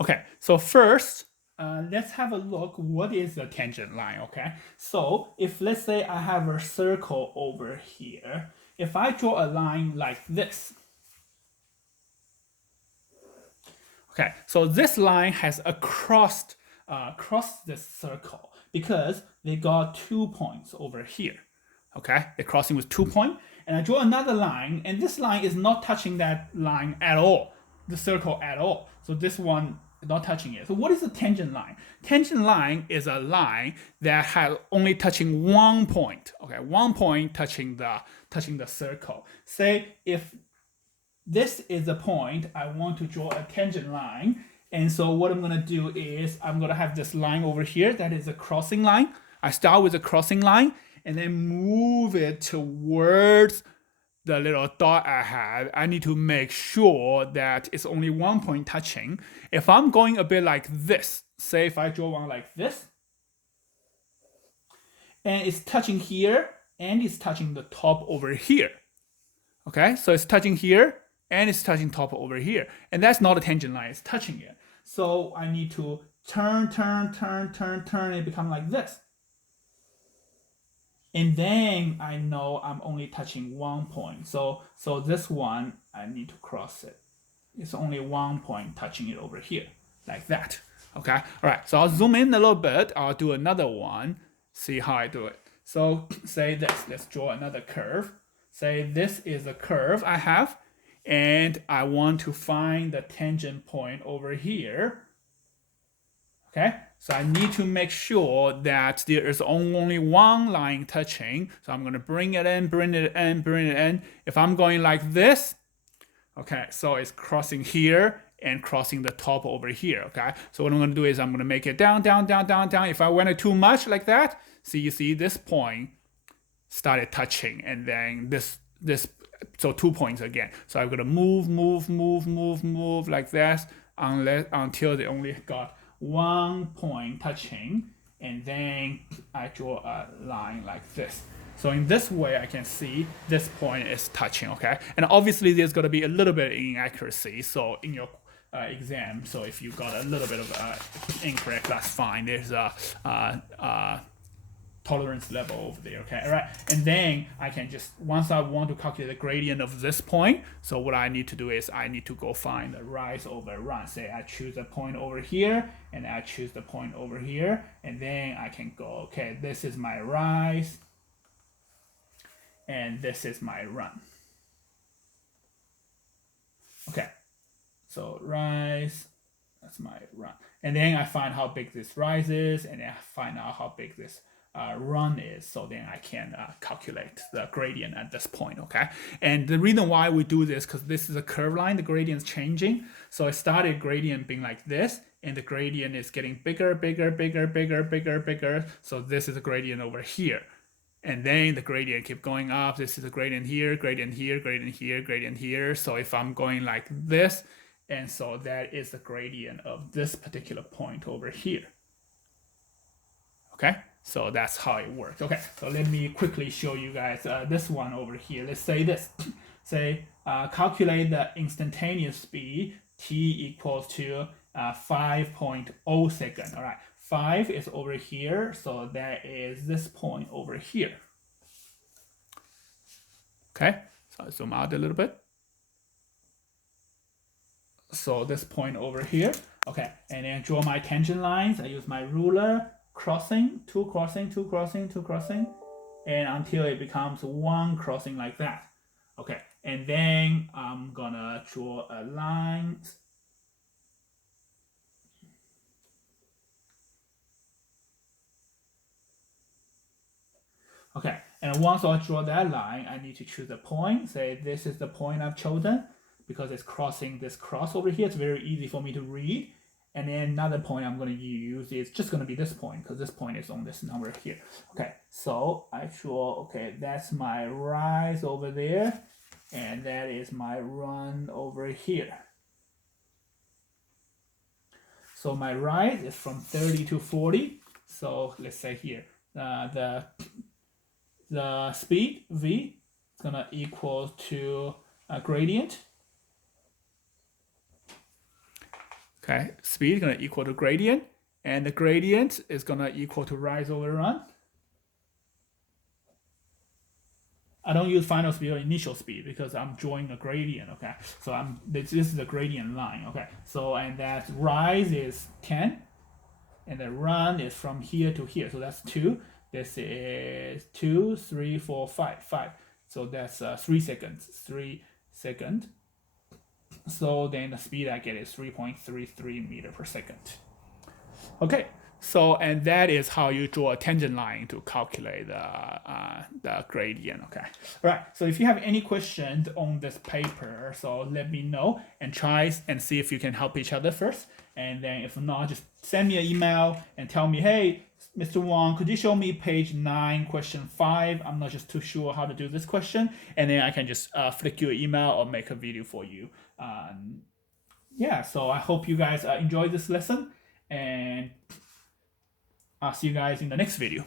Okay, so first, let's have a look. What is the tangent line? Okay, so if let's say I have a circle over here, if I draw a line like this, okay, so this line has across this circle because they got 2 points over here. Okay, they're crossing with 2 points, and I draw another line, and this line is not touching that line at all, the circle at all. So this one is not touching it. So what is a tangent line? Tangent line is a line that has only touching 1 point. Okay, 1 point touching the circle. Say if this is the point I want to draw a tangent line. And so what I'm going to do is I'm going to have this line over here that is a crossing line. I start with a crossing line and then move it towards the little dot I have. I need to make sure that it's only 1 point touching. If I'm going a bit like this, say if I draw one like this, and it's touching here and it's touching the top over here. Okay, so it's touching here and it's touching top over here. And that's not a tangent line, it's touching it. So I need to turn, it become like this. And then I know I'm only touching 1 point. So this one, I need to cross it. It's only 1 point touching it over here, like that. Okay, all right, so I'll zoom in a little bit. I'll do another one, see how I do it. So say this, let's draw another curve. Say this is a curve I have, and I want to find the tangent point over here. Okay, so I need to make sure that there is only one line touching. So I'm going to bring it in, bring it in, bring it in. If I'm going like this, okay, so it's crossing here and crossing the top over here. Okay, so what I'm going to do is I'm going to make it down, down, down, down, down. If I went it too much like that, see, you see this point started touching, and then this so 2 points again. So I'm gonna move like this until they only got 1 point touching, and then I draw a line like this. So in this way, I can see this point is touching. Okay, and obviously there's gonna be a little bit of inaccuracy. So in your exam, so if you got a little bit of incorrect, that's fine. There's a tolerance level over there. Okay, all right, and then I can just, once I want to calculate the gradient of this point, so what I need to do is I need to go find the rise over run. Say I choose a point over here and I choose the point over here, and then I can go, okay, this is my rise and this is my run. Okay, so rise, that's my run, and then I find how big this rise is, and then I find out how big this run is, so then I can calculate the gradient at this point. Okay, and the reason why we do this, because this is a curve line, the gradient is changing. So it started gradient being like this, and the gradient is getting bigger, bigger. So this is a gradient over here, and then the gradient keep going up. This is a gradient here, gradient here, gradient here, gradient here. So if I'm going like this, and so that is the gradient of this particular point over here. Okay, so that's how it works. Okay, so let me quickly show you guys this one over here. Let's say this. Say calculate the instantaneous speed, t equals to 5.0 seconds. All right, 5 is over here, so that is this point over here. Okay, so I zoom out a little bit. So this point over here. Okay, and then draw my tangent lines. I use my ruler, crossing, two crossing, and until it becomes one crossing like that. Okay, and then I'm gonna draw a line. Okay, and once I draw that line, I need to choose a point. Say this is the point I've chosen because it's crossing this cross over here. It's very easy for me to read. And then another point I'm going to use is just going to be this point, because this point is on this number here. Okay, so I draw, okay, that's my rise over there, and that is my run over here. So my rise is from 30 to 40. So let's say here, the speed, V, is going to equal to a gradient. Okay, speed is going to equal to gradient, and the gradient is going to equal to rise over run. I don't use final speed or initial speed because I'm drawing a gradient, okay? So this is the gradient line, okay? So, and that rise is 10, and the run is from here to here. So that's 2. This is 2, 3, 4, 5, 5. So that's 3 seconds, 3 seconds. So then the speed I get is 3.33 meter per second. Okay, so and that is how you draw a tangent line to calculate the gradient. Okay, all right. So if you have any questions on this paper, so let me know and try and see if you can help each other first. And then if not, just send me an email and tell me, hey, Mr. Wang, could you show me page 9, question 5? I'm not just too sure how to do this question, and then I can just flick you an email or make a video for you. Yeah, so I hope you guys enjoyed this lesson, and I'll see you guys in the next video.